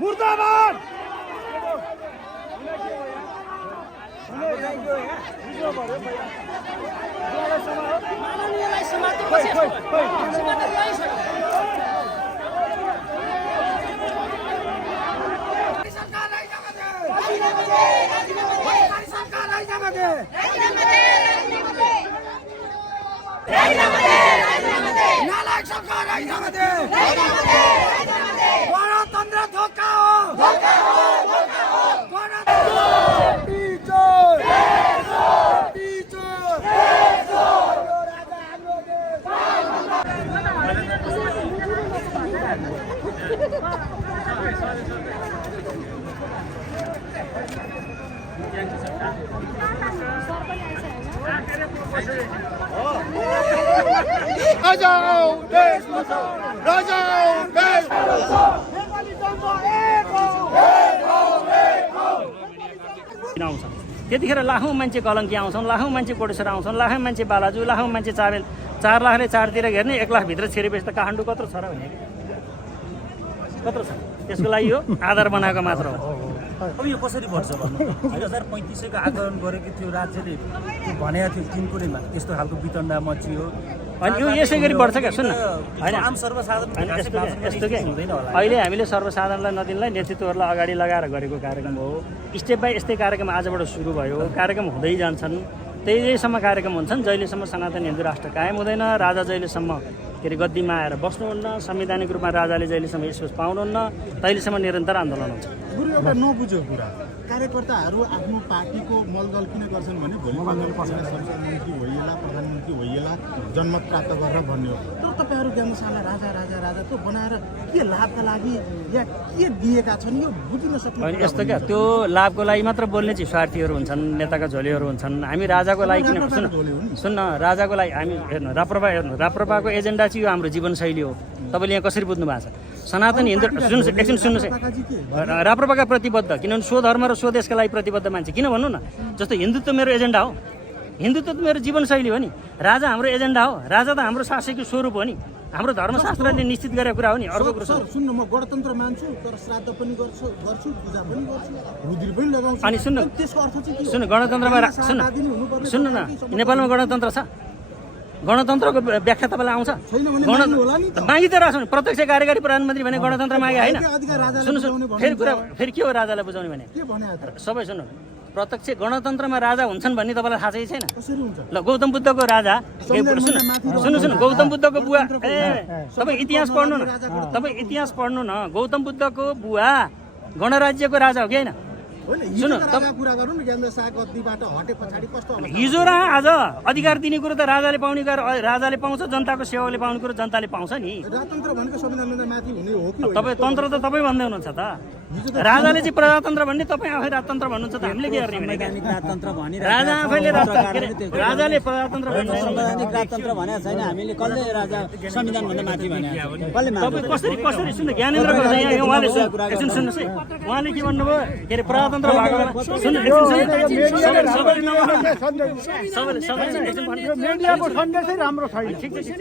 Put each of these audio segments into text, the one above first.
मुर्दाबाद गणतन्त्र धोका हो त्यतिखेर लाखौँ मान्छे कलङ्की आउँछन्, लाखौँ मान्छे कोटेश्वर आउँछन्, लाखौँ मान्छे बालाजु, लाखौँ मान्छे चाबेल। 4 लाखले 4तिर हेर्ने 1 लाख भित्र छिरेपछि त काठमाडौँ कत्रो छ र भने कत्रो छ? त्यसको लागि यो आधार बनाएको मात्र हो। अब यो कसरी बढ्छ भन्नु? 2035 को आकलन गरेको थियो राज्यले, त्यो भनेको थियो चिनपुरेमा यस्तो खालको वितण्डा मचियो। अनि यो यसै गरी बढ्छ क्या? सुन्न, हैन आम सर्वसाधारण यस्तो के अहिले हामीले सर्वसाधारणलाई नदिनलाई नेतृत्वहरूलाई अगाडि लगाएर गरेको कार्यक्रम हो। स्टेप बाई यस्तै कार्यक्रम आजबाट सुरु भयो, कार्यक्रम हुँदै जान्छन्। त्यहीसम्म कार्यक्रम हुन्छन् जहिलेसम्म सनातन हिन्दू राष्ट्र कायम हुँदैन, राजा जहिलेसम्म के अरे गद्दीमा आएर बस्नुहुन्न, संवैधानिक रूपमा राजाले जहिलेसम्म यसो पाउनुहुन्न तहिलेसम्म निरन्तर आन्दोलन हुन्छ। गुरु एउटा नबुझ्यो कुरा, कार्यकर्ताहरू आफ्नो पार्टीको मलदल किन गर्छन् भने भोलि संसद मन्त्री होइएला, प्रधानमन्त्री होइएला, जनमत प्राप्त गरेर भन्ने हो। तर तपाईँहरू ज्ञानशाला राजा राजा राजा त्यो बनाएर के लाभका लागि या के दिएका छन् यो बुझिन सक्नु। यस्तो क्या, त्यो लाभको लागि मात्र बोल्ने चाहिँ स्वार्थीहरू हुन्छन्, नेताका झोलीहरू हुन्छन्। हामी राजाको लागि किन सुन्न, राजाको लागि हामी हेर्नु राप्रपाको एजेन्डा चाहिँ यो हाम्रो जीवनशैली हो। तपाईँले यहाँ कसरी बुझ्नु भएको छ? सनातन हिन्दू एकछिन सुन्नुहोस् है, राप्रपाका प्रतिबद्ध, किनभने स्वधर्म र स्वदेशका लागि प्रतिबद्ध मान्छे किन भन्नु न? जस्तो हिन्दुत्व मेरो एजेन्डा हो, हिन्दुत्व त मेरो जीवनशैली हो नि। राजा हाम्रो एजेन्डा हो, राजा त हाम्रो शासकीय स्वरूप हो नि, हाम्रो धर्मशास्त्रले निश्चित गरेको कुरा हो नि। अर्को कुरा सुन्नु, म गणतन्त्र मान्छु तर श्राद्ध पनि गर्छु, पूजा पनि गर्छु, रुधिर पनि लगाउँछु। अनि सुन्नु, त्यसको अर्थ चाहिँ के? सुन्नु, गणतन्त्रमा सुन्नु न, नेपालमा गणतन्त्र छ? गणतन्त्रको व्याख्या तपाईँलाई आउँछ? मागि त रहेछ नि, प्रत्यक्ष कार्यकारी प्रधानमन्त्री भने गणतन्त्र मागे होइन? सुन्नुहोस्, फेरि के हो राजालाई बुझाउने भने? सबै सुन्नु, प्रत्यक्ष गणतन्त्रमा राजा हुन्छन् भन्ने तपाईँलाई थाहा चाहिँ छैन? ल, गौतम बुद्धको राजा, सुन्नु गौतम बुद्धको बुवा, तपाईँ इतिहास पढ्नु न, तपाईँ इतिहास पढ्नु न। गौतम बुद्धको बुवा गणराज्यको राजा हो कि होइन? सुन्नु, हिजो र आज अधिकार दिने कुरो त राजाले पाउने, राजाले पाउँछ, जनताको सेवाले पाउने कुरो जनताले पाउँछ नि। तपाईँ तन्त्र त तपाईँ भन्दै हुनुहुन्छ त, राजाले चाहिँ प्रजातन्त्र भन्ने, तपाईँ आफै राजतन्त्र भन्नुहुन्छ त। हामीले के गर्ने? राजा आफैले राजाले प्रजातन्त्र भन्ने राजतन्त्र भनेको छैन, हामीले कसले राजा संविधान भन्दा माथि भने तपाईँ कसरी सुन्नु, ज्ञानेन्द्र उहाँले सुन्नुहोस् है, उहाँले के भन्नुभयो के अरे प्रजातन्त्र भएको बेला सुन्नु,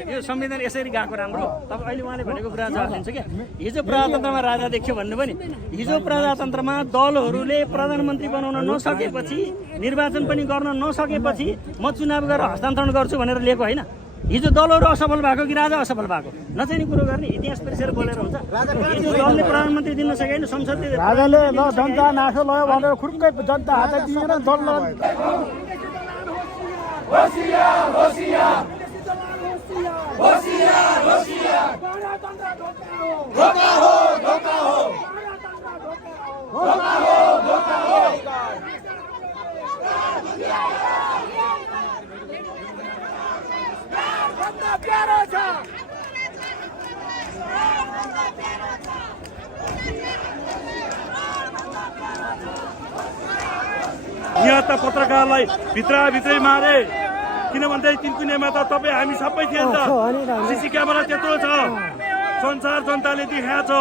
यो संविधान यसरी गएको राम्रो। तपाईँ अहिले उहाँले भनेको कुरा जवाब दिन्छ क्या। हिजो प्रजातन्त्रमा राजा देख्यो भन्नु पनि, हिजो प्रजातन्त्रमा दलहरूले प्रधानमन्त्री बनाउन नसकेपछि, निर्वाचन पनि गर्न नसकेपछि म चुनाव गरेर हस्तान्तरण गर्छु भनेर लिएको होइन। हिजो दलहरू असफल भएको कि राजा असफल भएको नचाहिने कुरो गर्ने, इतिहास बिर्सेर बोलेर हुन्छ? हिजो दलले प्रधानमन्त्री दिन सकेन, संसदले राजाले ल जनता नासो लयो भनेर खुर्कै जनता हात दिएन, दल यहाँ त पत्रकारलाई भित्रै मारे, किनभने तिनको नेमा त तपाईँ हामी सबै थिए नि त। सीसी क्यामेरा त्यत्रो छ, संसार जनताले देखाएको छ,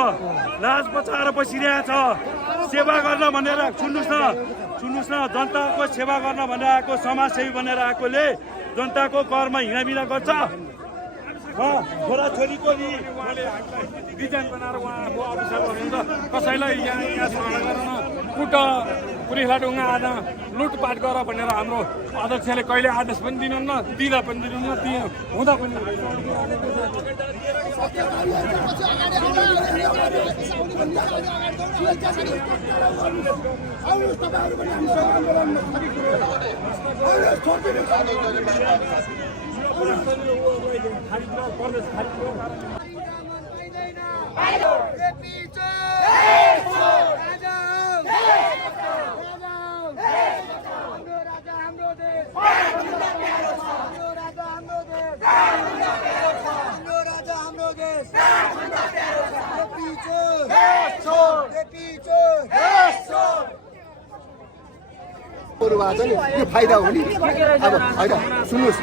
लाज बचाएर बसिरहेको छ। सेवा गर्न भनेर सुन्नुहोस् न, जनताको सेवा गर्न भनेर आएको, समाजसेवी बनेर आएकोले जनताको करमा हिँडाबिना गर्छ। छोराछोरीको नि उहाँले हामीलाई डिजाइन बनाएर उहाँ अब अफिसर हुनुहुन्छ कसैलाई यहाँ झगडा गर्न कुट पुलिसलाई ढुङ्गा हान लुटपाट गर भनेर हाम्रो अध्यक्षले कहिले आदेश पनि दिनुहुन्न दिँदा पनि दिनुहुन्न हुँदा पनि यो फाइदा हो नि अब होइन सुन्नुहोस्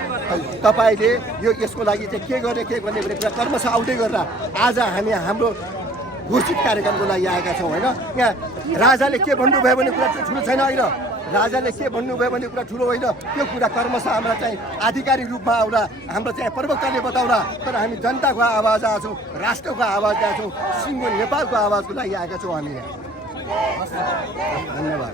तपाईँले यो यसको लागि चाहिँ के गर्ने भने कुरा कर्मशः आउँदै गरेर आज हामी हाम्रो घोषित कार्यक्रमको लागि आएका छौँ होइन यहाँ राजाले के भन्नुभयो भने कुरा चाहिँ ठुलो छैन होइन राजाले के भन्नुभयो भने कुरा ठुलो होइन त्यो कुरा कर्मशः हाम्रा चाहिँ आधिकारिक रूपमा आउला हाम्रो चाहिँ प्रवक्ताले बताउला तर हामी जनताको आवाज आएको छौँ राष्ट्रको आवाज आएको छौँ सिङ्गो नेपालको आवाजको लागि आएका छौँ हामी यहाँ धन्यवाद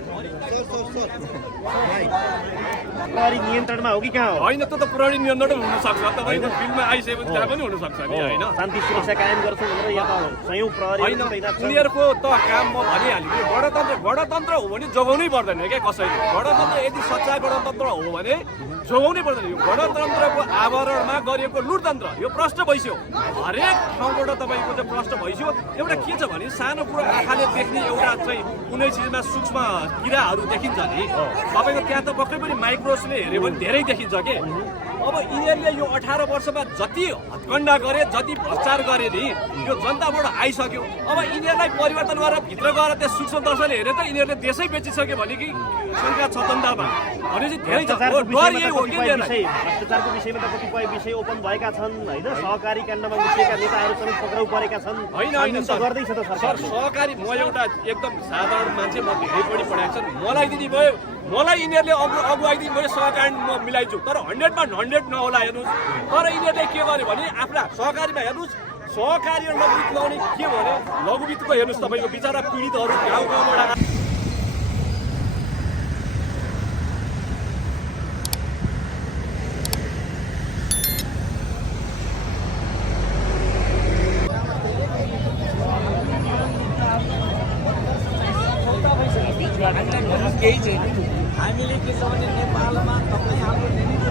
प्रहरी नियन्त्रणमा हो कि कहाँ हो होइन त्यो त प्रहरी नियन्त्रण हुन सक्छ तपाईँको फिल्डमा आइसकेपछि त्यहाँ पनि हुन सक्छ नि होइन शान्ति सुरक्षा कायम गर्छौँ भनेर यहाँ त सयौँ प्रहरी उनीहरूको त काम म भनिहालेँ गणतन्त्र हो भने जोगाउनै पर्दैन क्या कसैले गणतन्त्र यदि सच्चा गणतन्त्र हो भने जोगाउनै पर्दैन यो गणतन्त्रको आवरणमा गरिएको लुटतन्त्र यो प्रष्ट भइसक्यो हरेक ठाउँबाट तपाईँको चाहिँ प्रष्ट भइसक्यो एउटा के छ भने सानो कुरो आँखाले देख्ने एउटा चाहिँ कुनै चिजमा सूक्ष्म किराहरू देखिन्छ नि तपाईँको त्यहाँ त पक्कै पनि माइक्रोस्ले हेऱ्यो भने धेरै देखिन्छ के अब यिनीहरूले यो 18 वर्षमा जति हत्कण्डा गरे जति भ्रष्टाचार गरे नि यो जनताबाट आइसक्यो अब यिनीहरूलाई परिवर्तन गरेर भित्र गएर त्यो सूक्ष्म दर्शनले हेरे त यिनीहरूले देशै बेचिसक्यो भने कि शङ्का छ जनतामा भनेपछि धेरै डर यही हो कि भ्रष्टाचारको विषयमा त कतिपय विषय ओपन भएका छन् होइन सहकारी काण्डमा उठेका नेताहरू समेत पक्राउ परेका छन् होइन गर्दैछ त सरकार सहकारी म एउटा एकदम साधारण मान्छे म धेरै पनि पढाएको छु मलाई दिदी भयो मलाई यिनीहरूले अगुवाइदिनु मैले सहकारी म मिलाइछु तर 100मा 100 नहोला हेर्नुहोस् तर यिनीहरूले के गर्यो भने आफ्ना सहकारीमा हेर्नुहोस् सहकारी र लघु वित्त लगाउने के भने लघु वित्तको हेर्नुहोस् तपाईँको बिचरा पीडितहरू गाउँ गाउँबाट हामीले के छ भने नेपालमा तपाईँ हाम्रो